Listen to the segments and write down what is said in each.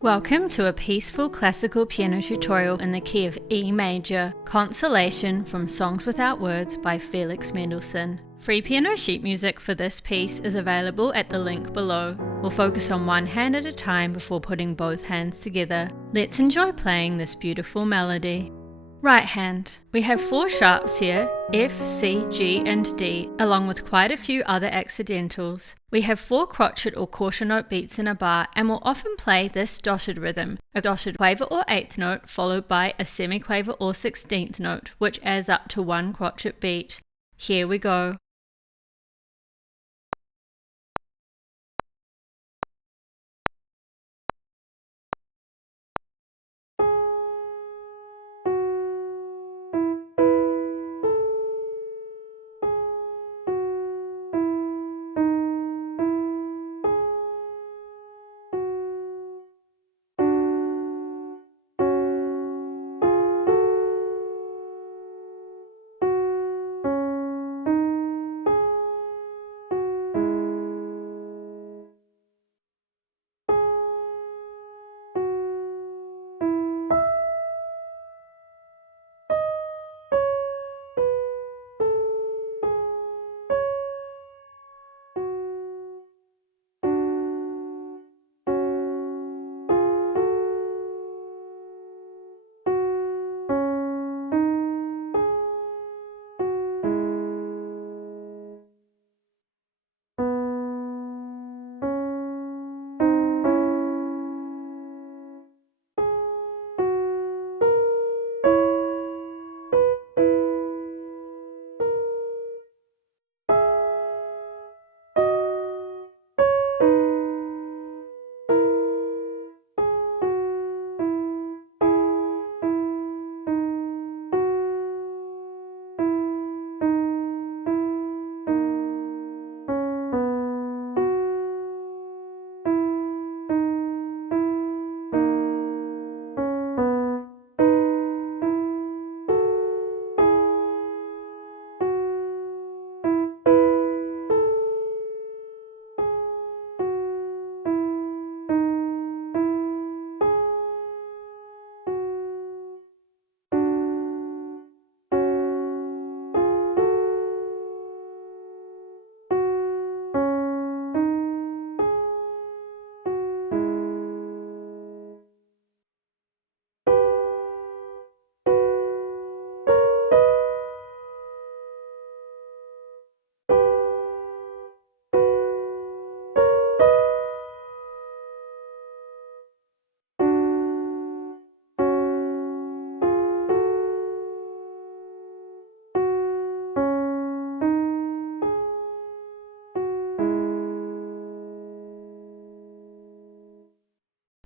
Welcome to a peaceful classical piano tutorial in the key of E major, Consolation from Songs Without Words by Felix Mendelssohn. Free piano sheet music for this piece is available at the link below. We'll focus on one hand at a time before putting both hands together. Let's enjoy playing this beautiful melody. Right hand. We have four sharps here, F, C, G and D, along with quite a few other accidentals. We have four crotchet or quarter note beats in a bar and will often play this dotted rhythm, a dotted quaver or eighth note followed by a semiquaver or 16th note, which adds up to one crotchet beat. Here we go.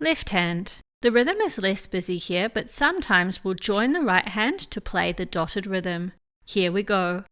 Left hand. The rhythm is less busy here, but sometimes we'll join the right hand to play the dotted rhythm. Here we go.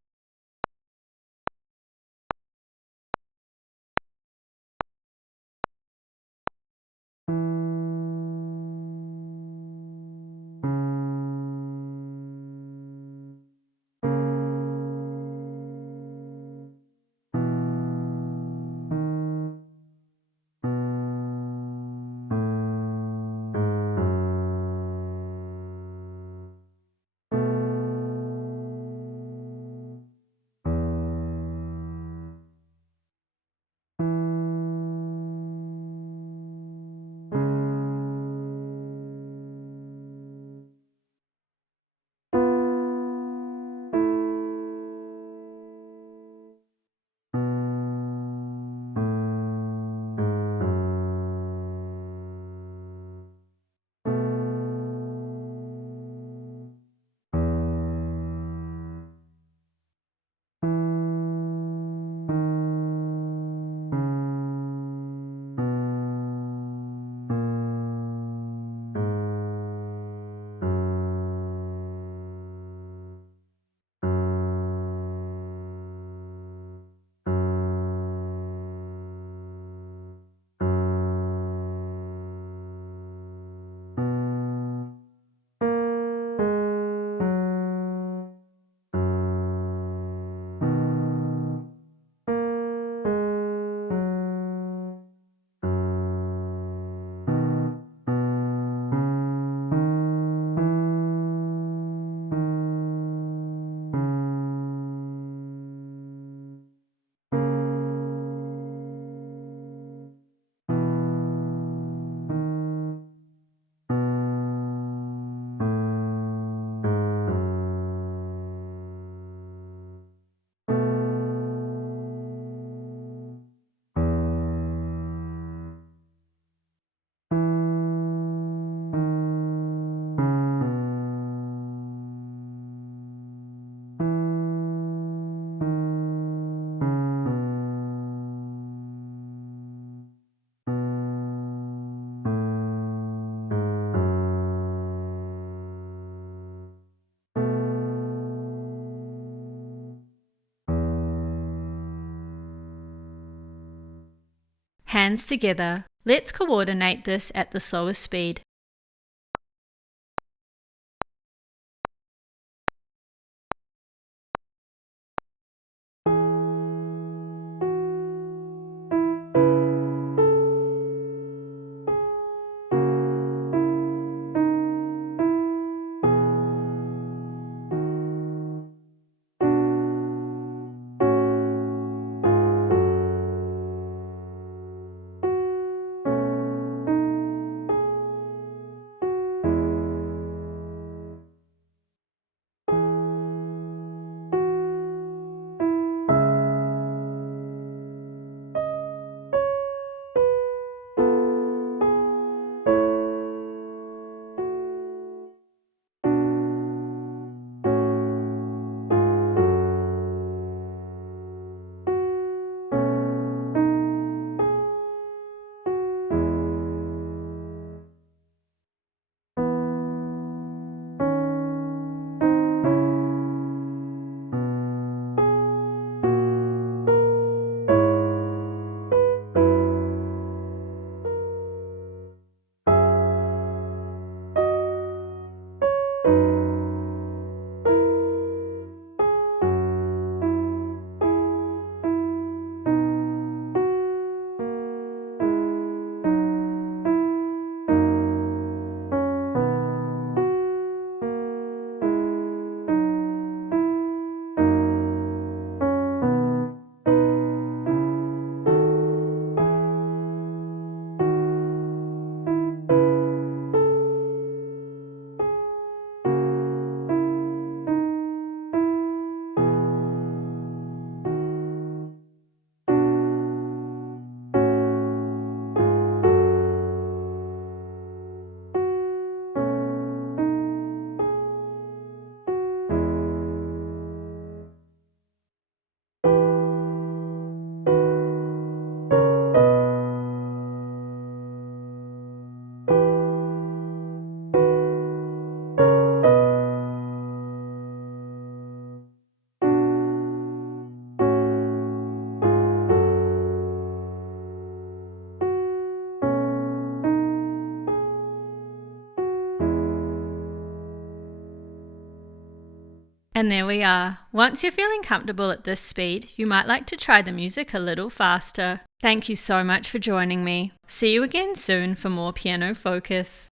hands together. Let's coordinate this at the slowest speed. And there we are. Once you're feeling comfortable at this speed, you might like to try the music a little faster. Thank you so much for joining me. See you again soon for more piano focus.